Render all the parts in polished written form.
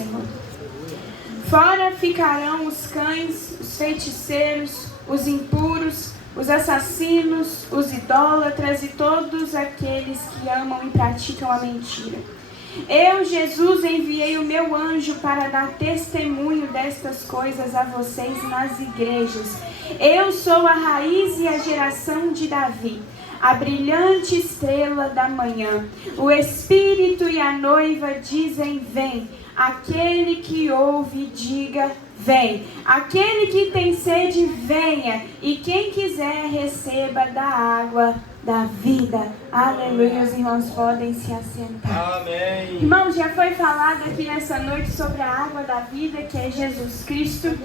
Senhor. Fora ficarão os cães, os feiticeiros, os impuros, os assassinos, os idólatras e todos aqueles que amam e praticam a mentira. Eu, Jesus, enviei o meu anjo para dar testemunho destas coisas a vocês nas igrejas. Eu sou a raiz e a geração de Davi, a brilhante estrela da manhã. O Espírito e a noiva dizem: vem. Aquele que ouve, diga: vem. Aquele que tem sede, venha. E quem quiser, receba da água da vida. Aleluia. Os irmãos podem se assentar. Amém. Irmãos, já foi falado aqui nessa noite sobre a água da vida, que é Jesus Cristo.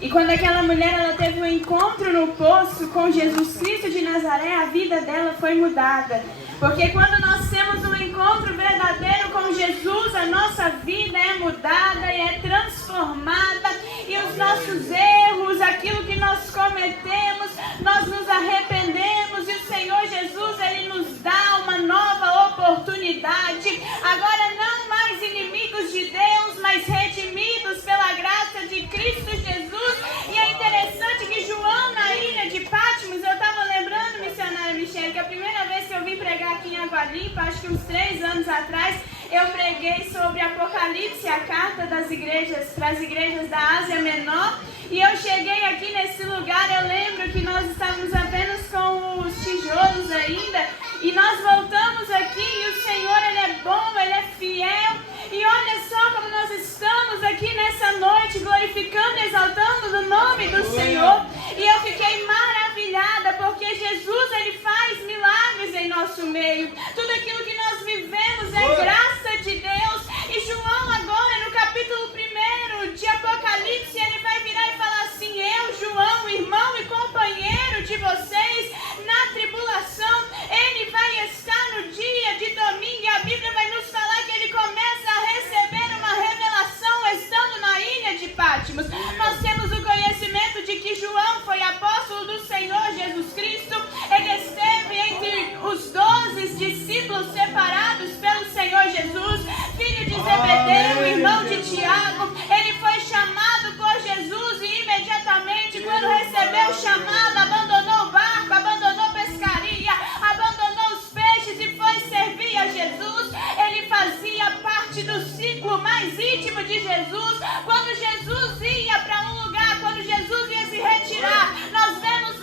E quando aquela mulher ela teve um encontro no poço com Jesus Cristo de Nazaré, a vida dela foi mudada. Porque quando nós temos um encontro verdadeiro com Jesus, a nossa vida é mudada e é transformada. E os nossos erros, aquilo que nós cometemos, nós nos arrependemos. E o Senhor Jesus, Ele nos dá uma nova oportunidade. Agora não mais inimigos de Deus, mas redimidos pela graça de Cristo Jesus. E é interessante que João, na ilha de Patmos, eu estava lembrando, missionária Michele, que a primeira vez que eu vim pregar aqui em Água Limpa, acho que uns 3 anos atrás, eu preguei sobre Apocalipse, a carta das igrejas, para as igrejas da Ásia Menor. E eu cheguei aqui nesse lugar, eu lembro que nós estávamos apenas com os tijolos ainda. E nós voltamos aqui e o Senhor, Ele é bom, Ele é fiel. E olha só como nós estamos aqui nessa noite, glorificando e exaltando o nome do Senhor. E eu fiquei maravilhada, porque Jesus, Ele faz milagres em nosso meio. Tudo aquilo que nós vivemos é graça de Deus. E João agora, no capítulo 1 de Apocalipse, ele vai virar e falar assim: eu, João, irmão e companheiro de vocês, na tribulação, ele vai estar no dia de domingo. E a Bíblia vai nos falar que ele começa a receber uma revelação estando na ilha de Patmos. Nós temos o conhecimento de que João foi apóstolo do Senhor Jesus Cristo. Ele esteve entre os 12 discípulos separados pelo Senhor Jesus, filho de Zebedeu, irmão de Tiago. Ele foi chamado por Jesus e imediatamente, quando recebeu o chamado, abandonou o barco, abandonou a pescaria, abandonou os peixes e foi servir a Jesus. Ele fazia parte do ciclo mais íntimo de Jesus. Quando Jesus ia para um lugar, quando Jesus ia se retirar, nós vemos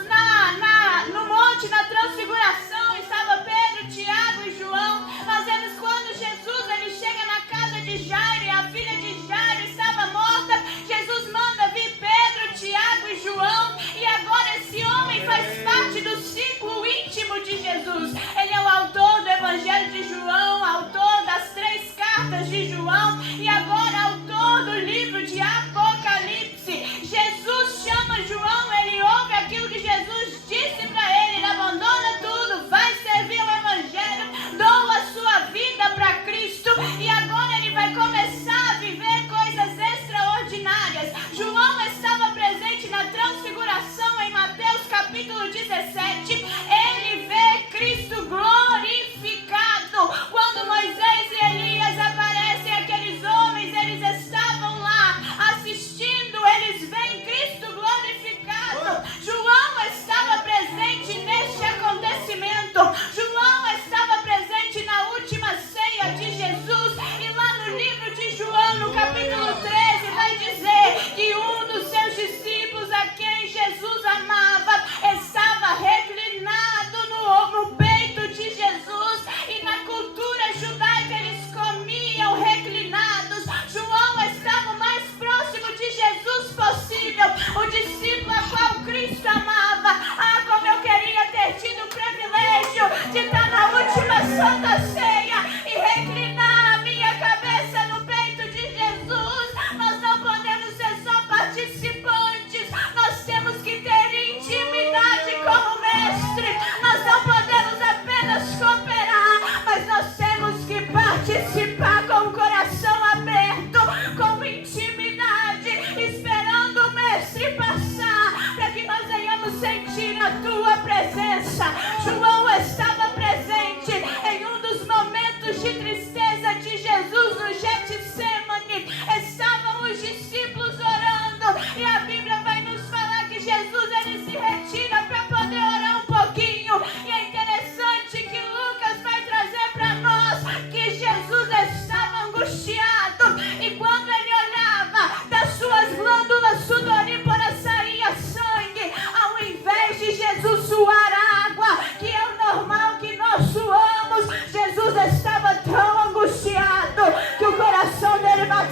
no monte, na transfiguração, estava Pedro, Tiago e João. Nós vemos quando Jesus ele chega na casa de Jairo e a filha de Jairo estava morta. Jesus manda vir Pedro, Tiago e João. E agora esse homem faz parte do ciclo íntimo de Jesus. Ele é o autor do Evangelho de João, autor das 3 cartas de João e agora autor do livro de Apocalipse. Jesus chama João, ele ouve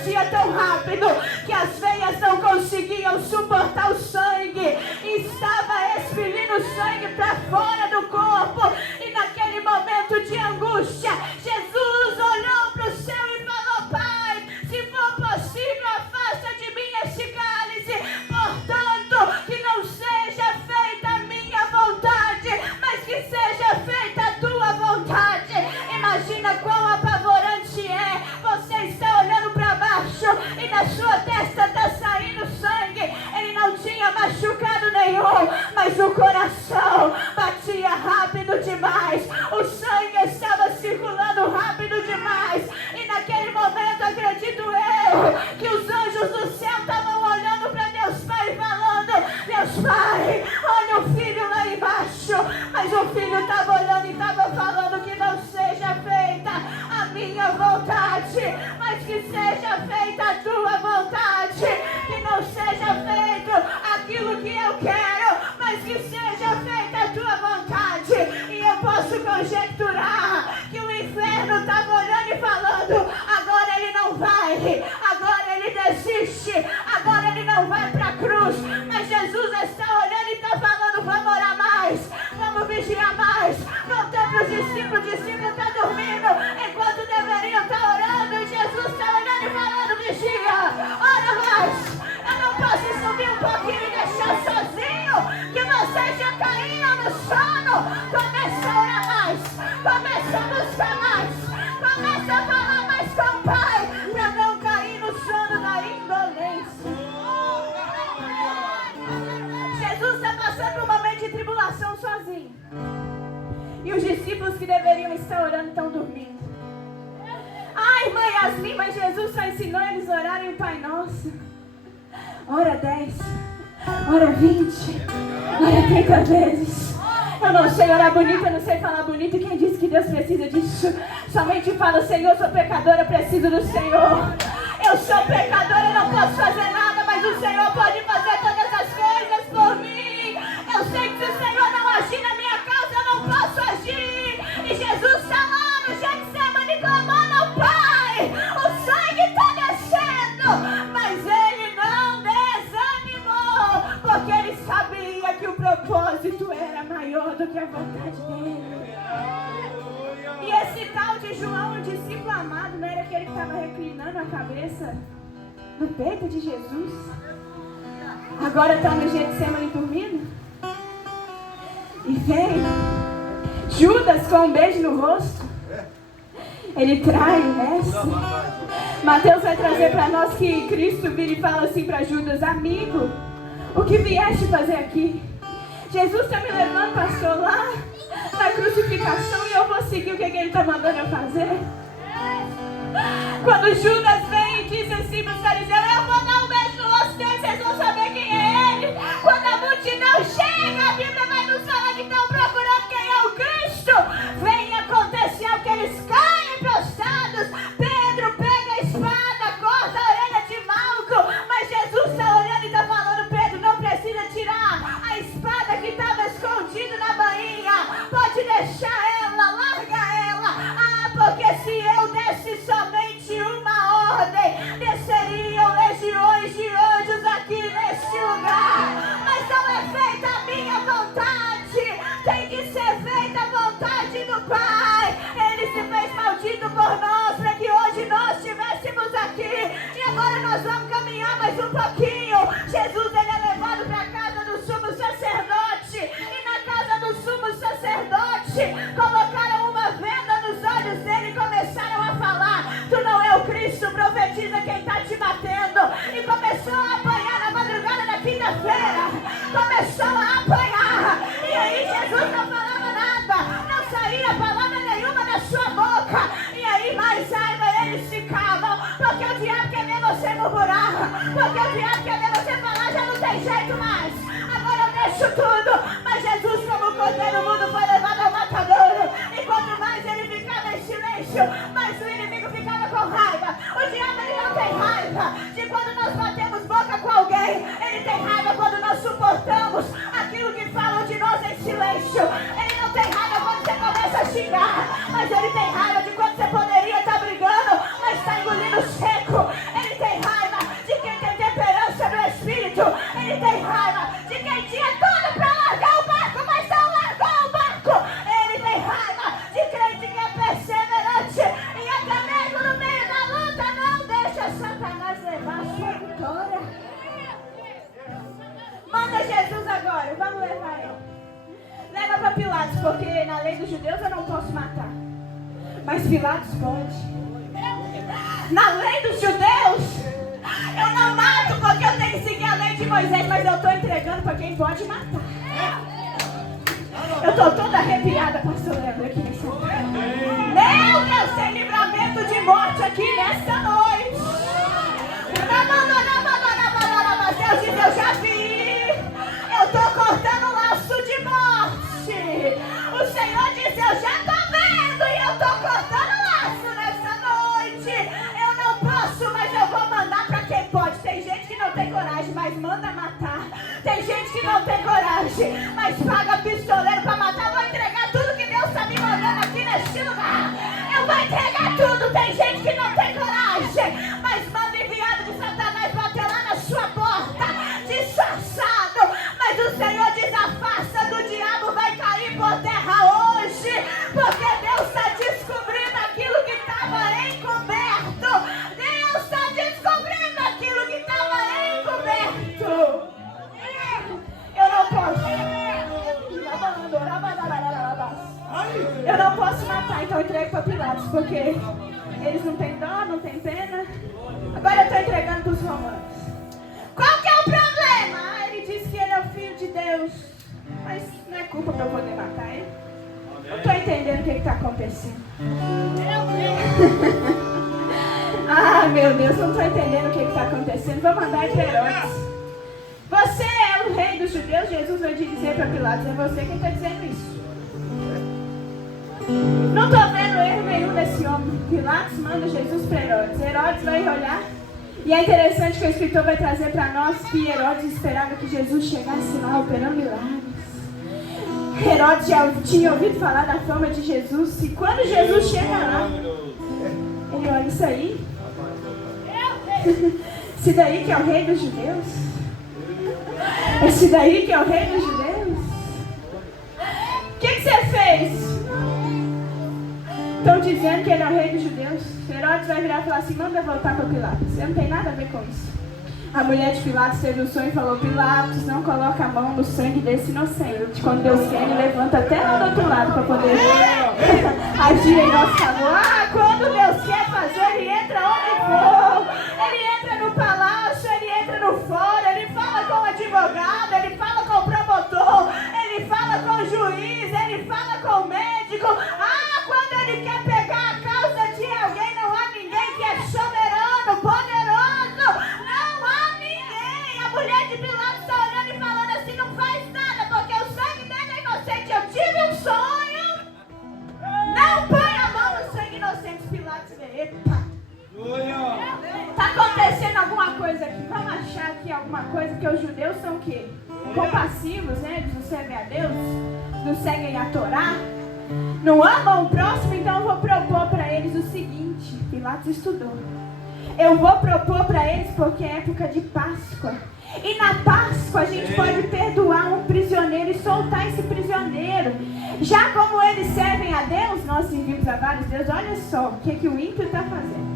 batia tão rápido que as veias não conseguiam suportar o sangue. Estava expelindo sangue para fora do corpo. E naquele momento de angústia, Jesus olhou para o céu e falou: Pai, se for possível, afasta de mim este cálice. Portanto, que não seja feita a minha vontade, mas que seja feita a tua vontade. Imagina quão apavorante é. Você está olhando para baixo e da sua testa está saindo sangue. Ele não tinha machucado nenhum, mas o coração batia rápido demais. O sangue estava circulando rápido demais. E naquele momento, acredito eu, que os anjos do céu estavam olhando para Deus Pai falando: Deus Pai, olha o filho lá embaixo. Mas o filho estava olhando e estava falando: que não seja feita a minha vontade, mas que seja feita a tua vontade. Que não seja feito aquilo que eu quero, mas que seja feita a tua vontade. E eu posso conjecturar que o inferno estava olhando e falando: agora ele não vai, agora ele desiste, agora ele não vai para a cruz. Mas Jesus está olhando e está falando: vamos orar mais, vamos vigiar mais. Voltou para os discípulos, o discípulo está dormindo enquanto deveriam estar orando. E Jesus está olhando e falando: vigia, ora mais. Eu não posso subir um pouquinho e deixar sozinho, que vocês já caíram no sono. Começa a orar mais, começa a buscar mais, começa a falar mais com o Pai, para não cair no sono da indolência. Jesus está passando por um momento de tribulação sozinho. E os discípulos que deveriam estar orando estão dormindo. Ai, irmã Yasmin, mas Jesus só ensinou eles a orarem o Pai Nosso. Ora 10, ora 20, ora 30 vezes. Eu não sei orar bonito, eu não sei falar bonito. Quem disse que Deus precisa disso? Somente fala: Senhor, eu sou pecadora, preciso do Senhor. Eu sou pecadora, eu não posso fazer nada, mas o Senhor pode fazer todas as coisas por mim. Eu sei que se o Senhor não agir na minha causa, eu não posso agir. E Jesus está lá no Getsemane clamando ao Pai. O sangue está descendo, mas ele não desanimou, porque ele sabia que o propósito era maior do que a vontade dele. E esse tal de João, o discípulo amado, não era aquele que estava reclinando a cabeça no peito de Jesus? Agora estão no Getsemane dormindo? E vem Judas com um beijo no rosto. Ele trai o mestre. Mateus vai trazer para nós que Cristo vira e fala assim para Judas: amigo, o que vieste fazer aqui? Jesus está me levando, pastor, lá na crucificação, e eu vou seguir o que ele está mandando eu fazer. Quando Judas vem e diz assim para os fariseus: eu vou dar um beijo no rosto dele, vocês vão saber quem é ele. Quando a multidão chega, a Bíblia vai nos falar que estão procurando quem é o Cristo. Vem acontecer algo que eles caem prostrados. Pedro pega a espada, corta a orelha de Malco, mas Jesus está olhando e está falando: Pedro, não precisa tirar a espada que estava escondida na bainha, pode deixar ela, larga ela. Ah, porque se eu desse somente uma ordem, desceriam legiões de anjos aqui neste lugar. Mas não é feita a minha vontade, tem que ser feita a vontade do Pai. Ele se fez maldito por nós, para que hoje nós estivéssemos aqui. E agora nós vamos caminhar mais um pouquinho. Jesus, ele é levado para a casa do sumo sacerdote. E na casa do sumo sacerdote colocaram uma venda nos olhos dele e começaram a falar: tu não é o Cristo, profetiza quem está te batendo. E começou a apanhar na madrugada da quinta-feira. Começou a apanhar. E aí Jesus não falava nada, não saía palavra nenhuma da sua boca. E aí mais raiva eles ficavam, porque o diabo quer ver você murmurar, porque o diabo quer ver você falar: já não tem jeito mais, agora eu deixo tudo. Mas Jesus, como cordeiro mudo, foi levado ao matadouro. E quanto mais ele ficava em silêncio, mais o inimigo ficava com raiva. O diabo, ele não tem raiva de quando nós batemos boca com alguém. Ele tem raiva quando nós suportamos aquilo que falam de nós em silêncio. Ele não tem raiva quando você começa a xingar, mas ele tem raiva de quando você poderia estar brigando, mas está engolindo seco. Ele tem Pilatos, porque na lei dos judeus eu não posso matar. Mas Pilatos pode. Na lei dos judeus, eu não mato porque eu tenho que seguir a lei de Moisés, mas eu estou entregando para quem pode matar. Eu estou toda arrepiada, pastor Leandro, aqui nesse lugar. Meu Deus, tem livramento de morte aqui nessa noite. Deus diz, eu já vi. Eu estou cortando o laço de morte. O Senhor diz, eu já estou vendo e eu estou cortando o laço nessa noite. Eu não posso, mas eu vou mandar para quem pode. Tem gente que não tem coragem, mas manda matar. Tem gente que não tem coragem, mas paga pistoleiro para matar. Eu vou entregar tudo que Deus está me mandando aqui neste lugar. Eu vou entregar tudo. Tem gente que não tem coragem, mas manda enviado de Satanás bater lá na sua porta, disfarçado. Mas o Senhor diz, a farsa do diabo vai cair por terra hoje, porque Deus está descobrindo aquilo que estava encoberto. Deus está descobrindo aquilo que estava encoberto. Eu não posso. Eu não posso matar, então eu entrego para Pilatos, porque eles não têm dó, não têm pena. Agora eu estou entregando para os romanos. Qual que é o problema? Ele diz que ele é o filho de Deus, mas não é culpa para eu poder matar ele. Não estou entendendo o que está acontecendo. Ah, meu Deus, não estou entendendo o que está acontecendo. Vou mandar para Herodes. Você é o rei dos judeus? Jesus vai dizer para Pilatos, é você quem está dizendo isso. Não estou vendo erro nenhum nesse homem. Pilatos manda Jesus para Herodes. Herodes vai olhar. E é interessante que o escritor vai trazer para nós que Herodes esperava que Jesus chegasse lá operando milagres. Herodes já tinha ouvido falar da fama de Jesus. E quando Jesus chega lá, ele olha isso aí. Esse daí que é o rei dos judeus. Esse daí que é o rei dos judeus. O que você fez? Estão dizendo que ele é o rei dos judeus. Herodes vai virar e falar assim, manda voltar para Pilatos. Você não tem nada a ver com isso. A mulher de Pilatos teve um sonho e falou, Pilatos, não coloca a mão no sangue desse inocente. Quando Deus quer, ele levanta até lá do outro lado para poder agir em nosso favor. Ah, quando Deus quer fazer, ele entra onde for. Ele entra no palácio, ele entra no fórum, ele fala com o advogado, ele fala com o promotor, ele fala com o juiz, ele fala com o médico. Ah, quando ele quer pegar a causa de alguém, não há ninguém que é soberano, poderoso. Não há ninguém. A mulher de Pilatos está olhando e falando assim, não faz nada, porque o sangue dele é inocente. Eu tive um sonho. Não põe a mão no sangue inocente. Pilatos vê, epa. Está acontecendo alguma coisa aqui. Vamos achar aqui alguma coisa, que os judeus são o quê? Compassivos, né? Eles não servem a Deus, não seguem a Torá, não amam o próximo, então eu vou propor para eles o seguinte. Pilatos estudou. Eu vou propor para eles porque é época de Páscoa. E na Páscoa a gente pode perdoar um prisioneiro e soltar esse prisioneiro. Já como eles servem a Deus, nós servimos a vários deuses, olha só o que o ímpio está fazendo.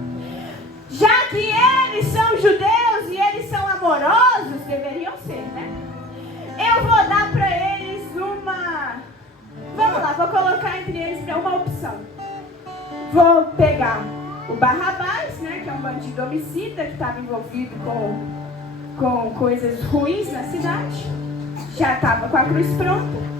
Já que eles são judeus e eles são amorosos, deveriam ser, né? Eu vou dar para eles uma... Vamos lá, vou colocar entre eles uma opção. Vou pegar o Barrabás, né, que é um bandido homicida que estava envolvido com coisas ruins na cidade. Já estava com a cruz pronta.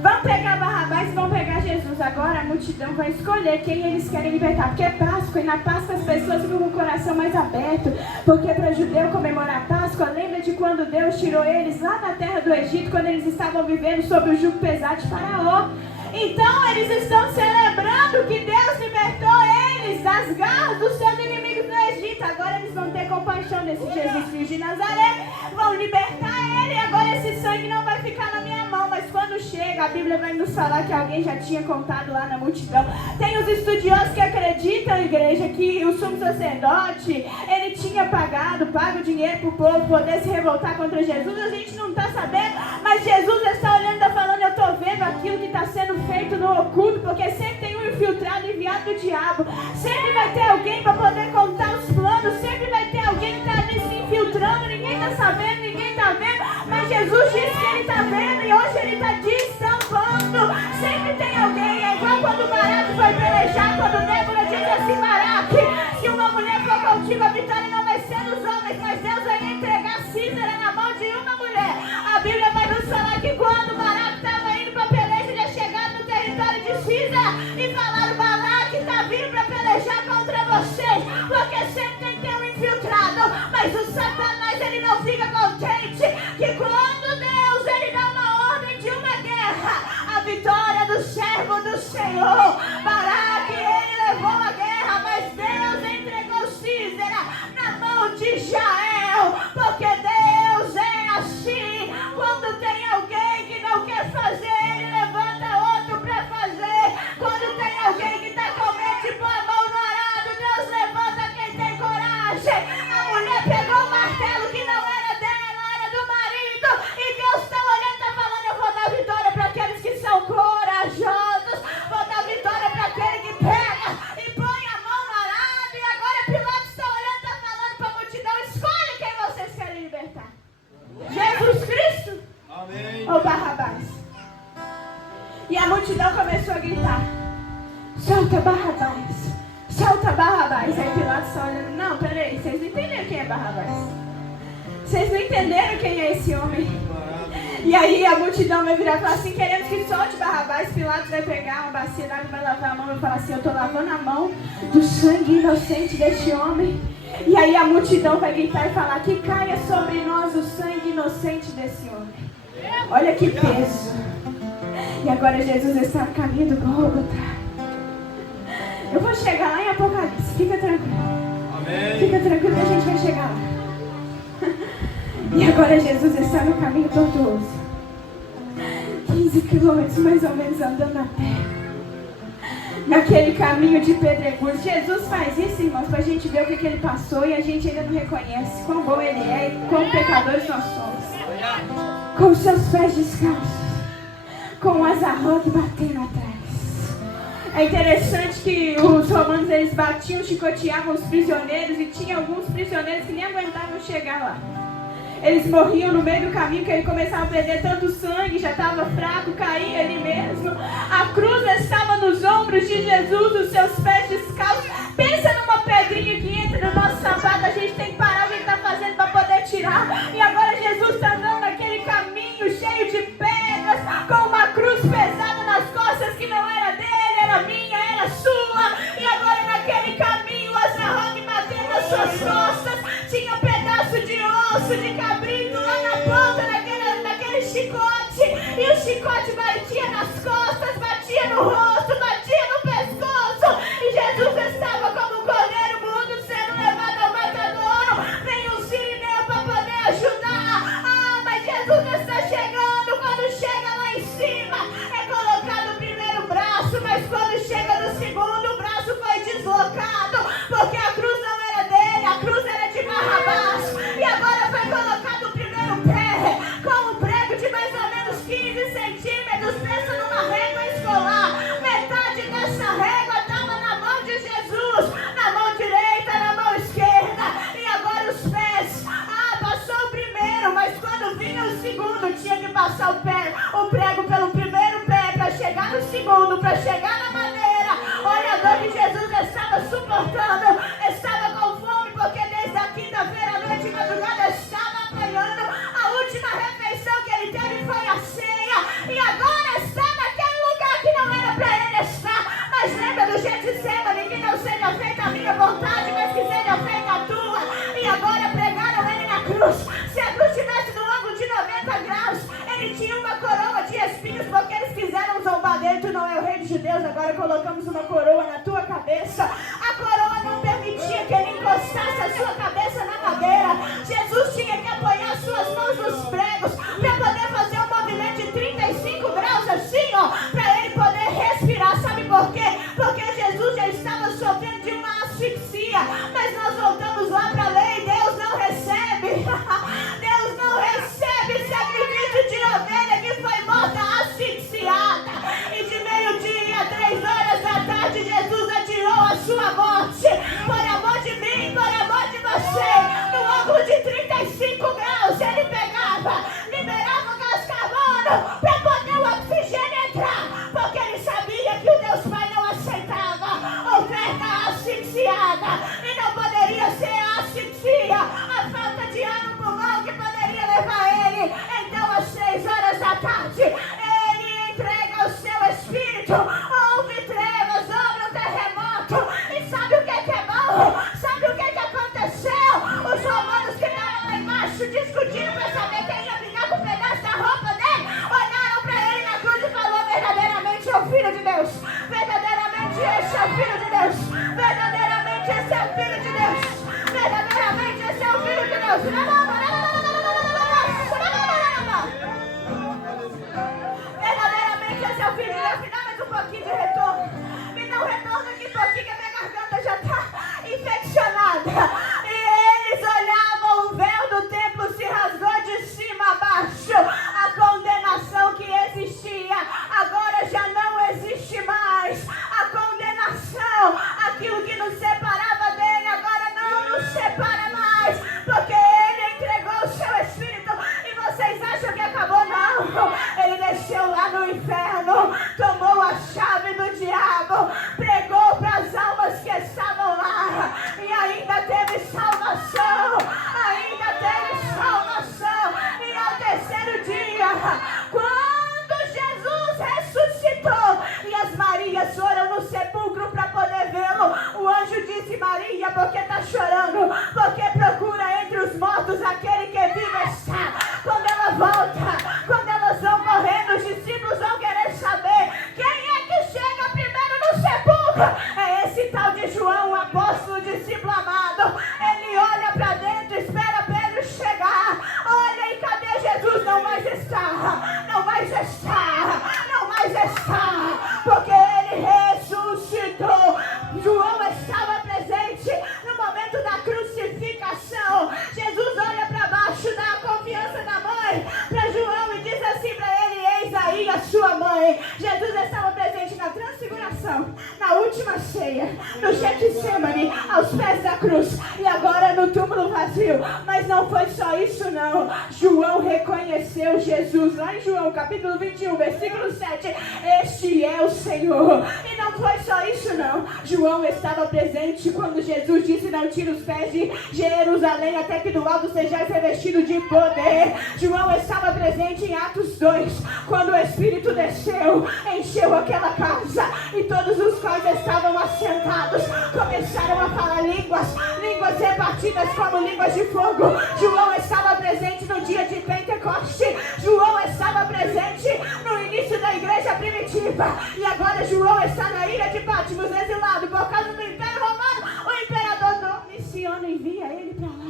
Vamos pegar Barrabás e vamos pegar Jesus. Agora a multidão vai escolher quem eles querem libertar. Porque é Páscoa e na Páscoa as pessoas ficam com o coração mais aberto. Porque para judeu comemorar a Páscoa, lembra de quando Deus tirou eles lá da terra do Egito, quando eles estavam vivendo sob o jugo pesado de Faraó. Então eles estão celebrando que Deus libertou eles das garras dos seus inimigos no Egito. Agora eles vão ter compaixão desse Jesus filho de Nazaré, vão libertar ele. E agora esse sangue não vai ficar na minha mão. Mas quando chega, a Bíblia vai nos falar que alguém já tinha contado lá na multidão. Tem os estudiosos que acreditam, igreja, que o sumo sacerdote, ele tinha pago dinheiro para o povo poder se revoltar contra Jesus. A gente não está sabendo, mas Jesus está olhando e está falando, eu estou vendo aquilo que está sendo feito no oculto, porque sempre tem um infiltrado enviado do diabo. Sempre vai ter alguém para poder contar os planos, sempre vai ter alguém que está ali se infiltrando, ninguém está sabendo, ninguém está vendo, mas Jesus disse que ele está vendo e hoje ele está destravando mundo sempre tem alguém. É igual quando Baraque foi pelejar, quando Débora disse assim: Baraque, se uma mulher for contigo, a vitória não vai ser dos homens, mas Deus vai entregar Sísera na mão de uma mulher. A Bíblia vai nos falar que quando Baraque estava indo para peleja, ele ia chegar no território de Sísera e falaram: Balaque está vindo para pelejar contra vocês, porque sempre tem que ter um infiltrado. Mas o Satanás, ele não fica contente que quando Deus, ele dá uma ordem de uma guerra, a vitória do servo do Senhor. Baraque, ele levou a guerra, mas Deus entregou Sísera na mão de Jael, porque Deus é assim. Quando tem alguém que não quer fazer, ele levanta outro para fazer. Quando tem alguém que está com medo de pôr a mão no arado, Deus levanta quem tem coragem. A mulher pegou o martelo que não era dela, era do marido, e Deus está olhando e está falando: eu vou dar vitória para aqueles que são corajosos, vou dar vitória para aquele que pega e põe a mão no arado. E agora Pilatos está olhando e está falando para a multidão: escolhe quem vocês querem libertar, Jesus Cristo, amém, ou Barrabás. E a multidão começou a gritar: solta Barrabás, solta Barrabás. Aí Pilatos está olhando: não, peraí, vocês não entenderam quem é Barrabás, vocês não entenderam quem é esse homem. E aí a multidão vai virar e falar assim: queremos que solte Barrabás. Pilatos vai pegar uma bacia d'água, vai lavar a mão e vai falar assim: eu estou lavando a mão do sangue inocente deste homem. E aí a multidão vai gritar e falar: que caia sobre nós o sangue inocente desse homem. Olha que peso. E agora Jesus está no caminho do Gólgota. Eu vou chegar lá em Apocalipse, fica tranquilo. Amém. Fica tranquilo que a gente vai chegar lá. E agora Jesus está no caminho tortuoso, 15 quilômetros mais ou menos andando na terra, naquele caminho de pedregulhos. Jesus faz isso, irmãos, para a gente ver o que ele passou e a gente ainda não reconhece quão bom ele é e quão pecadores nós somos. Com os seus pés descalços, com as arrogas batendo atrás. É interessante que os romanos, eles batiam, chicoteavam os prisioneiros, e tinha alguns prisioneiros que nem aguentavam chegar lá. Eles morriam no meio do caminho, que ele começava a perder tanto sangue, já estava fraco, caía ali mesmo. A cruz estava nos ombros de Jesus, os seus pés descalços. Pensa numa pedrinha que entra no nosso sapato, a gente tem que parar o que ele está fazendo para poder tirar. E agora Jesus está andando naquele caminho cheio de pedras, com uma cruz pesada nas costas que não era dele, era minha, era sua. E agora naquele caminho, as arrogas batendo nas suas costas, tinha um pedaço de osso de cabrito lá na ponta naquele chicote, e o chicote batia nas costas, batia no rosto, batia no pescoço, e Jesus estava como um cordeiro mudo sendo levado ao matadouro. Vem um sirineu para poder ajudar. Mas Jesus está chegando. Quando chega lá em cima, é colocado o primeiro braço, mas quando chega no segundo, o braço foi deslocado, porque a cruz não era dele, a cruz era de Barrabás. E agora foi colocado o primeiro pé, com um prego de mais ou menos 15 centímetros, pensa numa régua escolar. Metade dessa régua estava na mão de Jesus, na mão direita, na mão esquerda. E agora os pés, passou o primeiro, mas quando vinha o segundo, tinha que passar o prego pelo primeiro pé, para chegar no segundo, para chegar na madeira. Olha a dor que Jesus estava suportando, estava com fome, porque desde a quinta-feira à noite, madrugada, estava apanhando. A última refeição que ele teve foi a ceia, e agora está naquele lugar que não era para ele estar. Mas lembra do Getsemane, que não seja feita a minha vontade, mas que seja feita a tua. E agora pregaram ele na cruz. Se a cruz estivesse no ângulo de 90 graus, ele tinha uma coroa de espinhos, porque eles quiseram zombar dele. Tu não é o rei dos judeus, agora colocamos uma coroa na tua cabeça. A coroa não permitia que ele encostasse a sua cabeça na madeira. Jesus tinha que apoiar suas mãos nos pregos, para poder fazer um movimento de 35 graus assim, para ele poder respirar. Sabe por quê? Porque Jesus já estava sofrendo de uma asfixia. Mas nós voltamos lá para a lei. Deus não recebe Deus não recebe sacrifício de ovelha que foi morta asfixiada. E de meio-dia a 3 horas da tarde, Jesus atirou a sua morte, por amor de mim, por amor de você. Verdadeiramente esse é o filho de Deus. Me dá mais um pouquinho de retorno. Me dá um retorno aqui um pouquinho, que a minha garganta já está infeccionada. E eles olhavam, o véu do templo se rasgou de cima a baixo. A condenação que existia agora já não existe mais. A condenação, aquilo que nos separava dele, agora não nos separa mais, porque ele entregou o seu Espírito. E vocês acham que acabou? Não. Ele desceu lá no inferno, tomou a chave do diabo, pregou para as almas que estavam lá, e ainda teve salvação. Ainda teve salvação. E ao terceiro dia, quando Jesus ressuscitou e as Marias foram no sepulcro para poder vê-lo, o anjo disse: Maria, por que está chorando? Porque procura entre os mortos aquele que vive está. Quando ela volta, quando elas vão correndo, os discípulos vão querer saber quem é que chega primeiro no sepulcro. É esse tal de João, o apóstolo, discípulo amado. Ele olha para dentro, espera Pedro chegar. Olha, e cadê Jesus? Não mais está, não mais está, não mais está, porque ele ressuscitou. João estava presente no momento da crucificação. Jesus olha para baixo, dá a confiança da mãe para João e diz assim para ele: eis aí a sua mãe. Jesus estava presente na transfiguração, na última ceia, no Getsemane, aos pés da cruz, e agora no túmulo vazio. Mas não foi só isso não. João reconheceu Jesus lá em João capítulo 21, versículo 7. Este é o Senhor. E não foi só isso não. João estava presente quando Jesus disse: não tire os pés de Jerusalém até que do alto sejais revestido de poder. João estava presente em Atos 2, quando o Espírito desceu, encheu aquela casa, e todos os quais estavam assentados começaram a falar línguas repartidas como línguas de fogo. João estava presente no dia de Pentecoste. João estava presente no início da igreja primitiva. E agora João está na ilha de Patmos, exilado por causa do Império Romano. O imperador Domiciano envia ele para lá.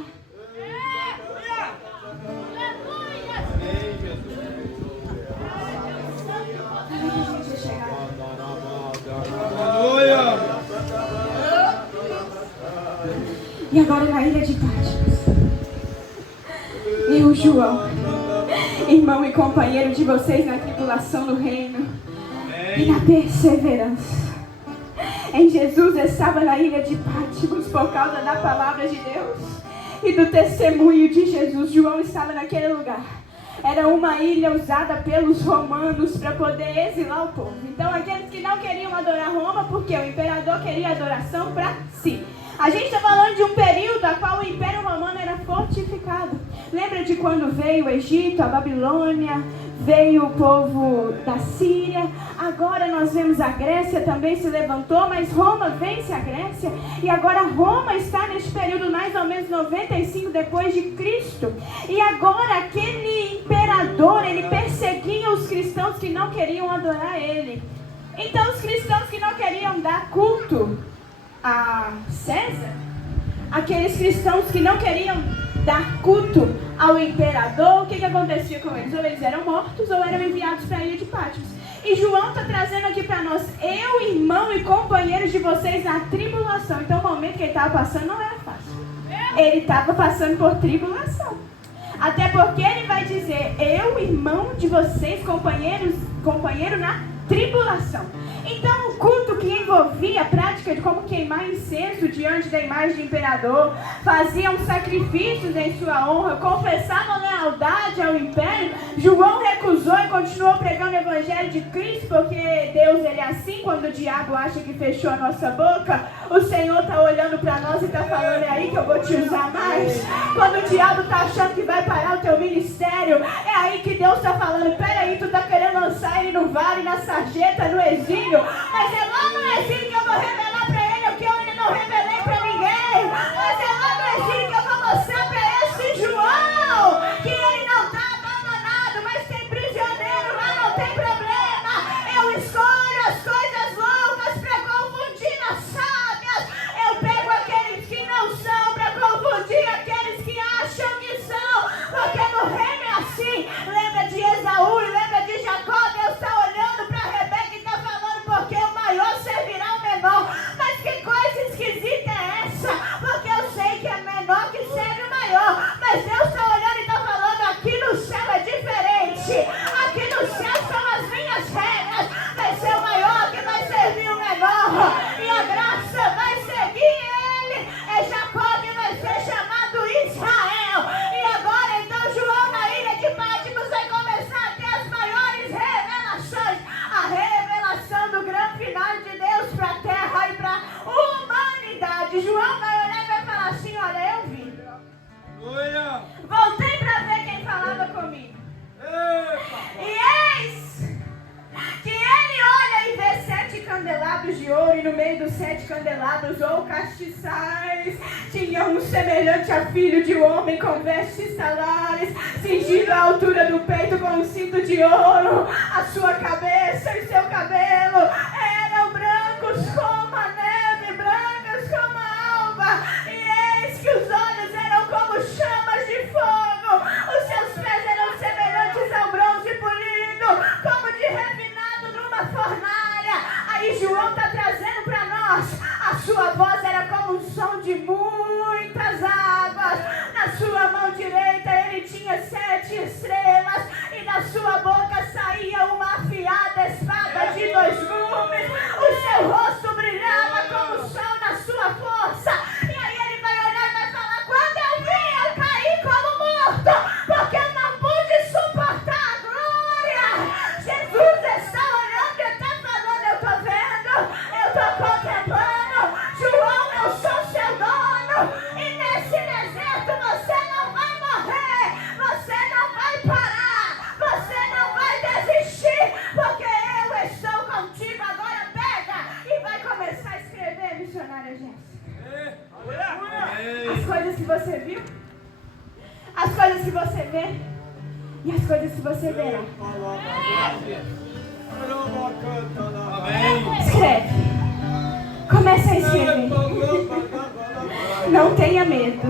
E agora na ilha de Patmos, eu, João, irmão e companheiro de vocês na tribulação do reino e na perseverança em Jesus, estava na ilha de Patmos por causa da palavra de Deus e do testemunho de Jesus. João estava naquele lugar. Era uma ilha usada pelos romanos para poder exilar o povo. Então aqueles que não queriam adorar Roma, porque o imperador queria adoração para si. A gente está falando de um período a qual o Império Romano era fortificado. Lembra de quando veio o Egito, a Babilônia, veio o povo da Síria. Agora nós vemos a Grécia também se levantou, mas Roma vence a Grécia. E agora Roma está neste período mais ou menos 95 depois de Cristo. E agora aquele imperador, ele perseguia os cristãos que não queriam adorar ele. Então os cristãos que não queriam dar culto a César, aqueles cristãos que não queriam dar culto ao imperador, o que acontecia com eles? Ou eles eram mortos ou eram enviados para a ilha de Patmos. E João está trazendo aqui para nós: eu, irmão e companheiro de vocês na tribulação. Então o momento que ele estava passando não era fácil. Ele estava passando por tribulação. Até porque ele vai dizer: eu, irmão de vocês, companheiro na tribulação. Então o culto que envolvia a prática de como queimar incenso diante da imagem do imperador, faziam sacrifícios em sua honra, confessavam lealdade ao império, João recusou e continuou pregando o evangelho de Cristo, porque Deus, ele é assim. Quando o diabo acha que fechou a nossa boca, o Senhor está olhando para nós e está falando: é aí que eu vou te usar mais. Quando o diabo está achando que vai parar o teu ministério, é aí que Deus está falando: peraí, tu está querendo lançar ele no vale, na sarjeta, no exílio, mas é lá no exílio que eu vou revelar para ele o que eu ainda não revelei para ninguém. Mas é lá no exílio que eu vou mostrar para esse João que ele não está abandonado, mas tem prisioneiro lá, não tem problema. Eu escolho as coisas loucas para confundir as sábias. Eu pego aqueles que não são para confundir aqueles que acham 7 candelabros ou castiçais. Tinha um semelhante a filho de homem com vestes talares, cingido à altura do peito com um cinto de ouro. A sua cabeça e seu cabelo eram brancos como a neve, brancas como a alva. E eis que os olhos eram como chamas de fogo. Os seus pés eram semelhantes ao bronze polido, como de refinado numa fornalha. Aí João está trazendo para nós. A sua voz era como um som de muitas águas. Na sua mão direita ele tinha 7 estrelas. E da sua boca saía uma afiada espada de 2 gumes. O seu rosto brilhava como o sol na sua força. E aí ele vai olhar e vai falar: quando eu vi, eu caí como morto, porque eu não pude suportar a glória. Jesus está olhando e está falando: eu estou vendo, eu estou contemplando. João, eu sou seu dono. E nesse deserto você não vai morrer, você não vai parar, você não vai desistir, porque eu estou contigo. Agora pega e vai começar a escrever, missionária Jéssica. As coisas que você viu, as coisas que você vê e as coisas que você verá. Escreve. Comece a escrever. Não tenha medo.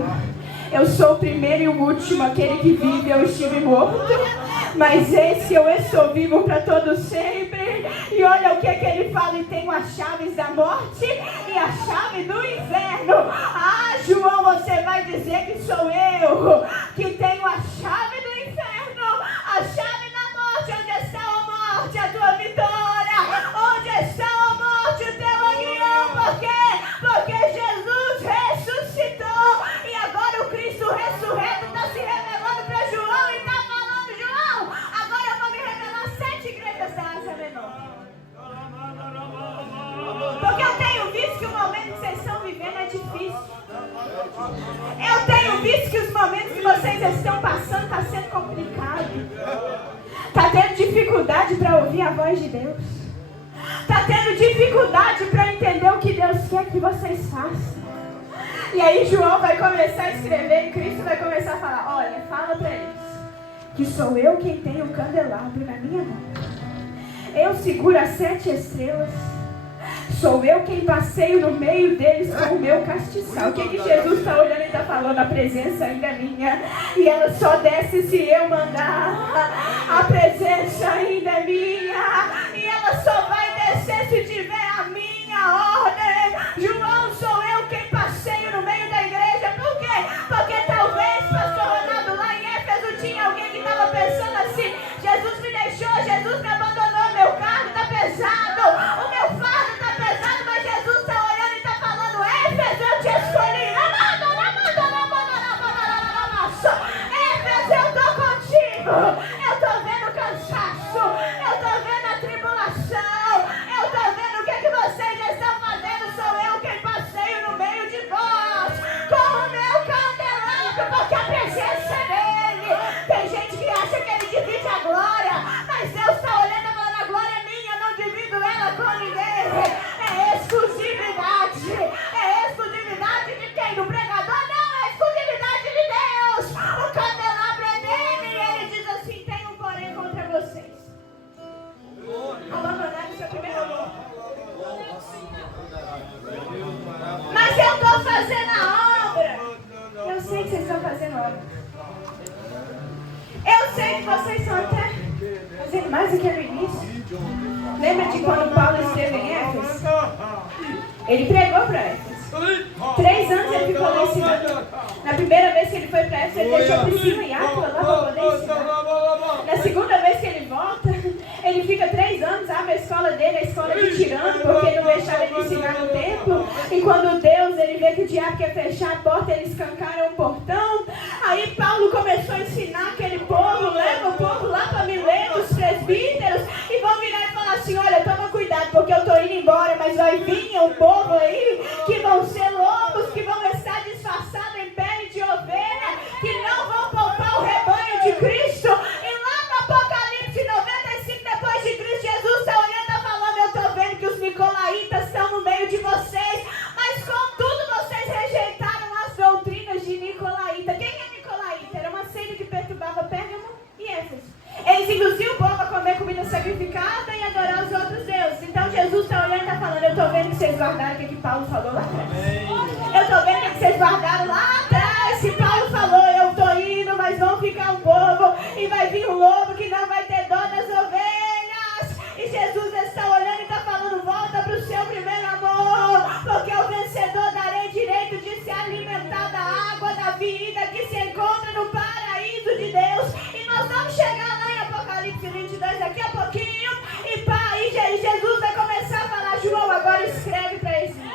Eu sou o primeiro e o último, aquele que vive. Eu estive morto, mas eis que eu estou vivo para todo sempre. E olha o que ele fala: e tenho as chaves da morte e a chave do inferno. Ah, João, você vai dizer que sou eu que tenho a chave do inferno, a chave da morte. Onde está a morte, a tua vitória? Onde está a morte, o teu aguilhão? Por quê? Porque Jesus ressuscitou. E agora o Cristo ressurreto está se revelando para João e está falando: João, agora eu vou me revelar 7 igrejas da Ásia Menor. Porque eu tenho visto que o momento que vocês estão vivendo é difícil. Eu tenho visto que os momentos que vocês estão passando está sendo complicado. Está tendo dificuldade para ouvir a voz de Deus. Está tendo dificuldade para entender o que Deus quer que vocês façam. E aí João vai começar a escrever e Cristo vai começar a falar: olha, fala para eles que sou eu quem tenho o candelabro na minha mão. Eu seguro as 7 estrelas. Sou eu quem passeio no meio deles com o meu castiçal. O que Jesus está olhando e está falando? A presença ainda é minha. E ela só desce se eu mandar. A presença ainda é minha. E ela só vai descer se tiver a minha ordem. João, sou eu quem passeio no meio da igreja. Por quê? Porque talvez, pastor Ronaldo, lá em Éfeso tinha alguém que estava pensando assim: Jesus me deixou, Jesus me abandonou, meu cargo está pesado, o meu fardo está pesado. Mas Jesus está olhando e está falando: Éfeso, eu te escolhi. Éfeso, eu estou contigo. Eu estou vendo o cansaço, eu estou vendo a tribulação, eu estou vendo o que vocês estão fazendo. Sou eu quem passeio no meio de vós com o meu candelabro, porque a presença é dele. Tem gente que acha que ele divide a glória, mas Deus está olhando e falando: a glória é minha, não divido ela com ninguém. É exclusividade. É exclusividade de quem? Do pregador? Não, é exclusividade de Deus. O candelabro é dele. E ele diz assim: tenho um porém contra vocês. Abandonaram o seu primeiro amor. Mas eu estou fazendo a obra. Eu sei que vocês estão fazendo a obra. Eu sei que vocês estão até fazendo mais do que no início. Lembra de quando Paulo esteve em Éfeso? Ele pregou para Éfeso. 3 anos ele ficou lá ensinando. Na primeira vez que ele foi para Éfeso, ele deixou Priscila e Áquila lá para poder ensinar. Na segunda vez que ele volta, ele fica 3 anos, abre a escola dele, a escola de tirano, porque não deixava ele ensinar no templo. E quando Deus, ele vê que o diabo quer fechar a porta, ele escancara o portão. Aí Paulo começou a ensinar aquele povo, leva o povo lá para Mileto, os presbíteros, e vão virar e falar assim: olha, toma cuidado, porque eu estou indo embora, mas vai vir um povo aí que vão ser lobos, que vão estar disfarçados em pele de ovelha, que não vão poupar o rebanho de Cristo. E lá no Apocalipse 95 depois de Cristo, Jesus está olhando e falando: eu estou vendo que os nicolaítas estão no meio de vocês. glorificada em adorar os outros deuses. Então Jesus está olhando e está falando, eu estou vendo que vocês guardaram o que Paulo falou lá atrás. Eu estou vendo o que vocês guardaram lá atrás. Se Paulo falou, eu estou indo, mas vão ficar um povo e vai vir um lobo que não vai ter dó das ovelhas. E Jesus está olhando e está falando, volta para o seu primeiro amor, porque ao vencedor darei direito de se alimentar da água da vida que se encontra no paraíso de Deus. E nós vamos chegar lá em Apocalipse 22 daqui a pouquinho. E pai, Jesus vai começar a falar, João, agora escreve para Esmina.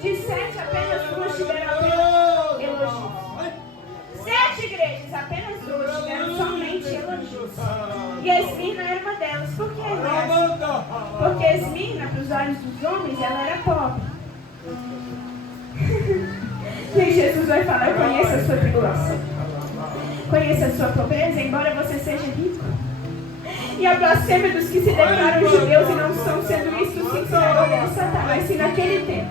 De 7, apenas 2 tiveram elogios. 7 igrejas, apenas 2 tiveram somente elogios. E a Esmirna era uma delas. Por que dessa? Porque a Esmirna, para os olhos dos homens, ela era pobre. E aí Jesus vai falar, eu conheço a sua tribulação, conheço a sua pobreza, embora você seja rico. E a blasfêmia dos que se declaram judeus e não são, sendo isto sim sinagoga de Satanás. Se naquele tempo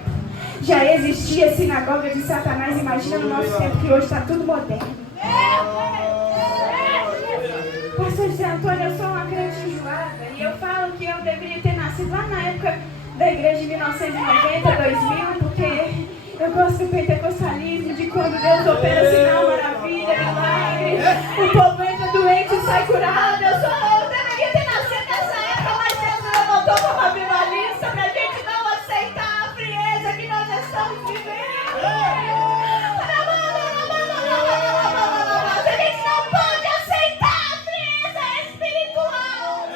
já existia sinagoga de Satanás, imagina no nosso tempo que hoje está tudo moderno. Pastor José Antônio, eu sou uma crente enjoada e eu falo que eu deveria ter nascido lá na época da igreja de 1990, 2000, porque eu gosto do pentecostalismo, de quando Deus opera sinal, maravilha, milagre, o povo entra doente e sai curado. Eu deveria ter nascido nessa época, mas Deus me levantou como uma vivalista para a gente não aceitar a frieza que nós estamos vivendo. A gente não pode aceitar a frieza espiritual.